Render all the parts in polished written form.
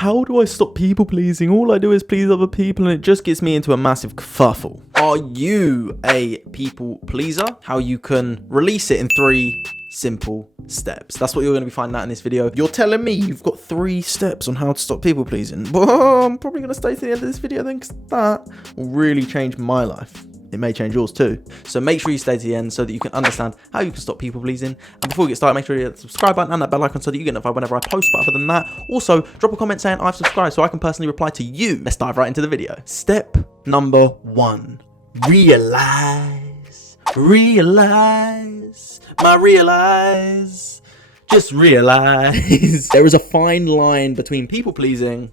how do I stop people pleasing? All I do is please other people and it just gets me into a massive kerfuffle. Are you a people pleaser? How you can release it in 3 simple steps. That's what you're going to be finding out in this video. You're telling me you've got 3 steps on how to stop people pleasing. Well, I'm probably going to stay to the end of this video then, because that will really change my life. It may change yours too. So make sure you stay to the end so that you can understand how you can stop people pleasing. And before we get started, make sure you hit the subscribe button and that bell icon so that you get notified whenever I post. But other than that, also drop a comment saying I've subscribed so I can personally reply to you. Let's dive right into the video. Step number 1. Realize. Just realize. There is a fine line between people pleasing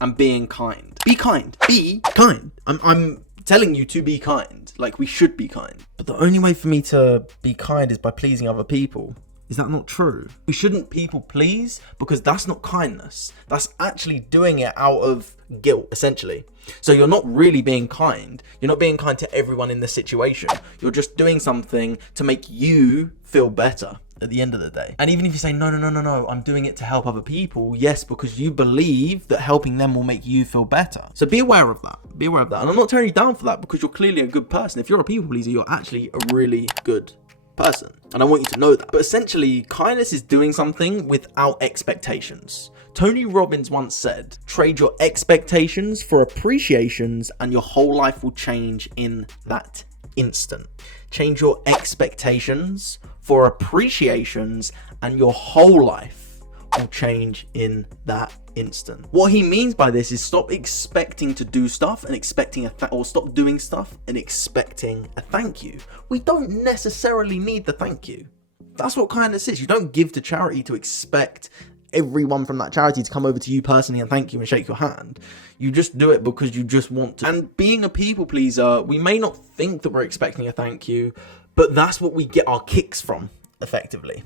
and being kind. Be kind. Be kind. I'm telling you to be kind. Like, we should be kind. But the only way for me to be kind is by pleasing other people. Is that not true? We shouldn't people please, because that's not kindness. That's actually doing it out of guilt, essentially. So you're not really being kind. You're not being kind to everyone in the situation. You're just doing something to make you feel better at the end of the day. And even if you say, no, I'm doing it to help other people. Yes, because you believe that helping them will make you feel better. So be aware of that. Be aware of that. And I'm not tearing you down for that, because you're clearly a good person. If you're a people pleaser, you're actually a really good person. And I want you to know that. But essentially, kindness is doing something without expectations. Tony Robbins once said, trade your expectations for appreciations and your whole life will change in that instant. Change your expectations for appreciations and your whole life will change in that instant. What he means by this is stop expecting to do stuff and expecting or stop doing stuff and expecting a thank you. We don't necessarily need the thank you. That's what kindness is. You don't give to charity to expect everyone from that charity to come over to you personally and thank you and shake your hand. You just do it because you just want to. And being a people pleaser, we may not think that we're expecting a thank you, but that's what we get our kicks from, effectively.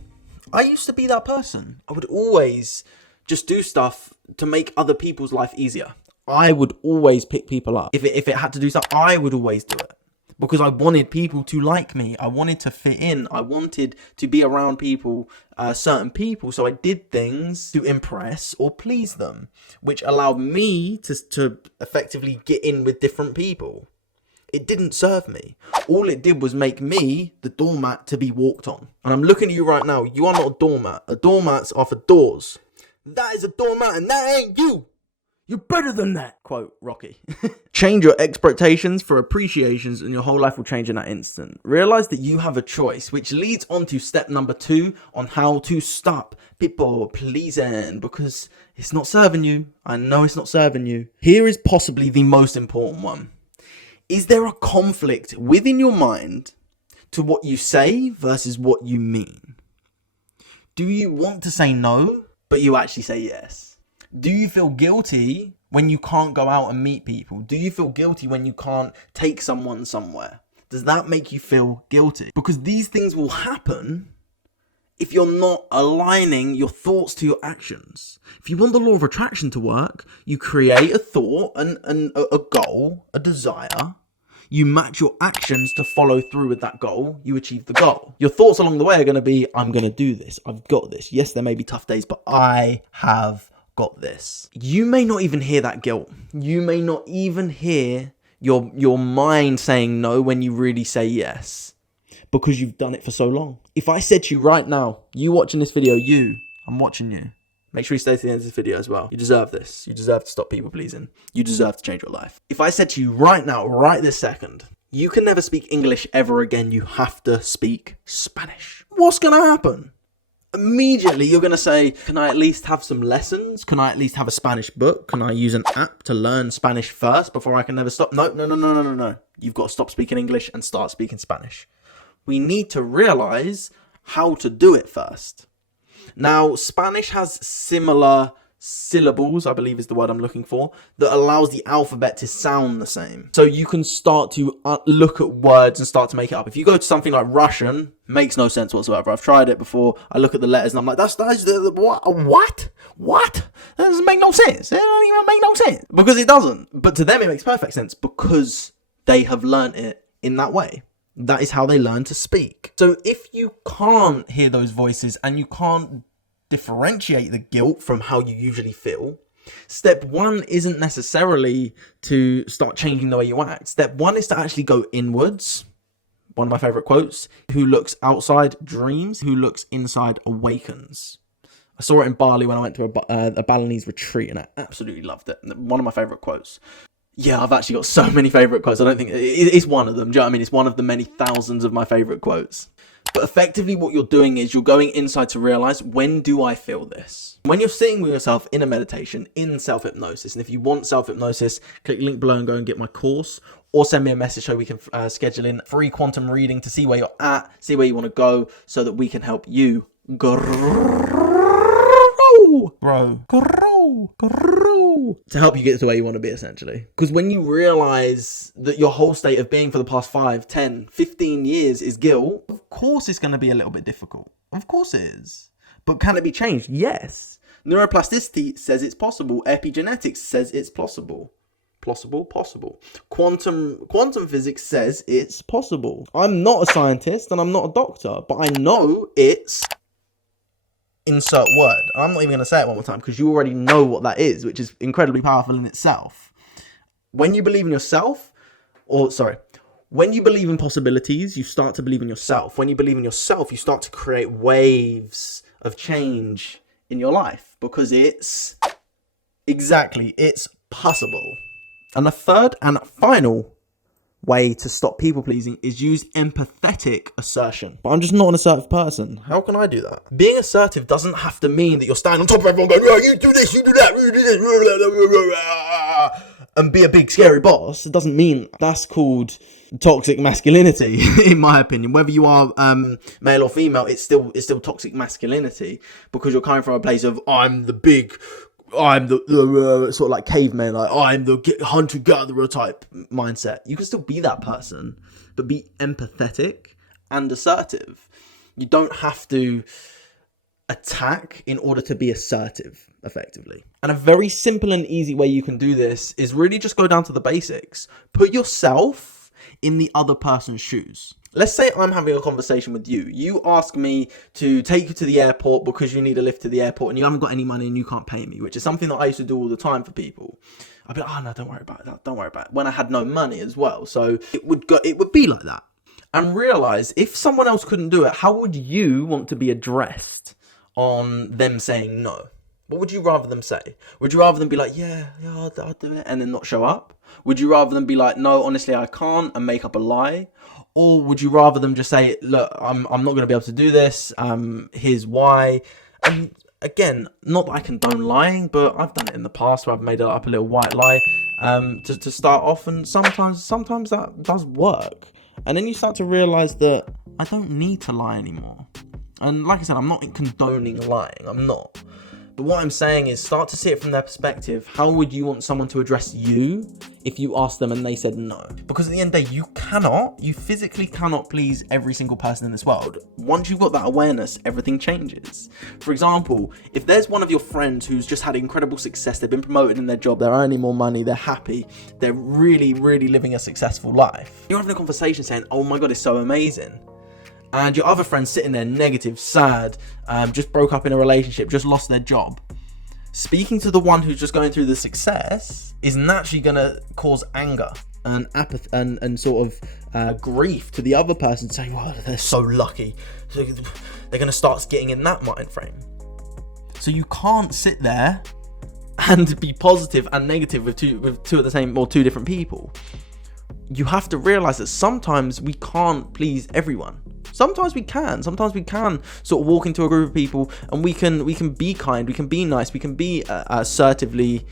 I used to be that person. I would always just do stuff to make other people's life easier. I would always pick people up. If it had to do something, I would always do it. Because I wanted people to like me. I wanted to fit in. I wanted to be around people, certain people. So I did things to impress or please them, which allowed me to effectively get in with different people. It didn't serve me. All it did was make me the doormat to be walked on. And I'm looking at you right now. You are not a doormat. A doormats are for doors. That is a doormat and that ain't you. You're better than that. Quote Rocky. Change your expectations for appreciations and your whole life will change in that instant. Realize that you have a choice, which leads on to step number 2 on how to stop people pleasing, because it's not serving you. I know it's not serving you. Here is possibly the most important one. Is there a conflict within your mind to what you say versus what you mean? Do you want to say no, but you actually say yes? Do you feel guilty when you can't go out and meet people? Do you feel guilty when you can't take someone somewhere? Does that make you feel guilty? Because these things will happen if you're not aligning your thoughts to your actions. If you want the law of attraction to work, you create a thought and a goal, a desire. You match your actions to follow through with that goal. You achieve the goal. Your thoughts along the way are going to be, I'm going to do this. I've got this. Yes, there may be tough days, but I have got this. You may not even hear that guilt. You may not even hear your mind saying no when you really say yes, because you've done it for so long. If I said to you right now, you watching this video, I'm watching you. Make sure you stay to the end of this video as well. You deserve this. You deserve to stop people pleasing. You deserve to change your life. If I said to you right now, right this second, you can never speak English ever again. You have to speak Spanish. What's going to happen? Immediately you're going to say, can I at least have some lessons? Can I at least have a Spanish book? Can I use an app to learn Spanish first before I can never stop? No. You've got to stop speaking English and start speaking Spanish. We need to realize how to do it first. Now, Spanish has similar syllables, I believe is the word I'm looking for, that allows the alphabet to sound the same. So you can start to look at words and start to make it up. If you go to something like Russian, makes no sense whatsoever. I've tried it before. I look at the letters and I'm like, that's what? That doesn't make no sense. It doesn't even make no sense. Because it doesn't. But to them, it makes perfect sense because they have learned it in that way. That is how they learn to speak. So if you can't hear those voices and you can't differentiate the guilt from how you usually feel, Step one isn't necessarily to start changing the way you act. Step one is to actually go inwards. One of my favorite quotes: who looks outside dreams, who looks inside awakens. I saw it in Bali when I went to a Balinese retreat, and I absolutely loved it. One of my favorite quotes. Yeah, I've actually got so many favorite quotes. I don't think it's one of them. Do you know what I mean? It's one of the many thousands of my favorite quotes. But effectively what you're doing is you're going inside to realize, when do I feel this? When you're sitting with yourself in a meditation, in self-hypnosis, and if you want self-hypnosis, click link below and go and get my course, or send me a message so we can schedule in free quantum reading to see where you're at, see where you want to go, so that we can help you grow, to help you get to where you want to be, essentially. Because when you realize that your whole state of being for the past 5, 10, 15 years is guilt, of course it's going to be a little bit difficult. Of course it is. But can it be changed? Yes. Neuroplasticity says it's possible. Epigenetics says it's possible. Possible. Quantum physics says it's possible. I'm not a scientist and I'm not a doctor, but I know it's... insert word. I'm not even going to say it one more time because you already know what that is, which is incredibly powerful in itself. When you believe in yourself, when you believe in possibilities, you start to believe in yourself. When you believe in yourself, you start to create waves of change in your life because it's possible. And the third and final way to stop people pleasing is use empathetic assertion. But I'm just not an assertive person. How can I do that? Being assertive doesn't have to mean that you're standing on top of everyone going, oh, you do this, you do that, you do this, and be a big scary boss. It doesn't mean that's called toxic masculinity, in my opinion. Whether you are male or female, it's still toxic masculinity, because you're coming from a place of I'm the sort of like caveman, like I'm the hunter-gatherer type mindset. You can still be that person, but be empathetic and assertive. You don't have to attack in order to be assertive, effectively. And a very simple and easy way you can do this is really just go down to the basics. Put yourself in the other person's shoes. Let's say I'm having a conversation with you. You ask me to take you to the airport because you need a lift to the airport and you haven't got any money and you can't pay me, which is something that I used to do all the time for people. I'd be like, oh no, don't worry about it. Don't worry about it. When I had no money as well. So it would be like that. And realize, if someone else couldn't do it, how would you want to be addressed on them saying no? What would you rather them say? Would you rather them be like, yeah, I'll do it, and then not show up? Would you rather them be like, no, honestly, I can't, and make up a lie? Or would you rather them just say, look, I'm not going to be able to do this, here's why? And again, not that I condone lying, but I've done it in the past where I've made up a little white lie to start off, and sometimes that does work. And then you start to realise that I don't need to lie anymore. And like I said, I'm not condoning lying, I'm not. But what I'm saying is, start to see it from their perspective. How would you want someone to address you if you asked them and they said no? Because at the end of the day, you physically cannot please every single person in this world. Once you've got that awareness, everything changes. For example, if there's one of your friends who's just had incredible success, they've been promoted in their job, they're earning more money, they're happy, they're really, really living a successful life. You're having a conversation saying, oh my God, it's so amazing. And your other friend's sitting there negative, sad, just broke up in a relationship, just lost their job. Speaking to the one who's just going through the success is naturally going to cause anger and apathy and sort of grief to the other person, saying, "Oh, they're so lucky." So they're going to start getting in that mind frame. So you can't sit there and be positive and negative with two of the same, or two different people. You have to realize that sometimes we can't please everyone. Sometimes we can sort of walk into a group of people and we can be kind, we can be nice, we can be assertively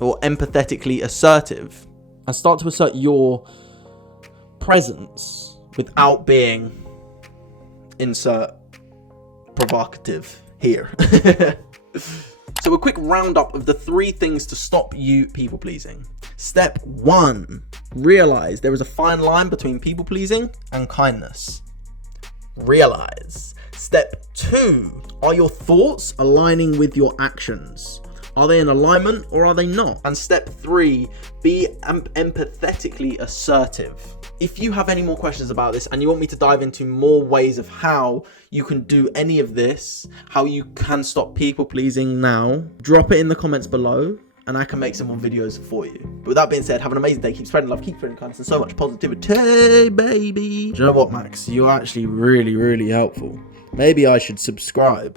or empathetically assertive, and start to assert your presence without being insert provocative here. So a quick roundup of the 3 things to stop you people pleasing. Step 1, realize there is a fine line between people pleasing and kindness. Realize. Step 2, are your thoughts aligning with your actions? Are they in alignment or are they not? And step 3, be empathetically assertive. If you have any more questions about this and you want me to dive into more ways of how you can do any of this, how you can stop people pleasing now, drop it in the comments below. and I can make some more videos for you. But with that being said, have an amazing day. Keep spreading love, keep spreading kindness, and so much positivity, baby. Do you know what, Max? You're actually really, really helpful. Maybe I should subscribe.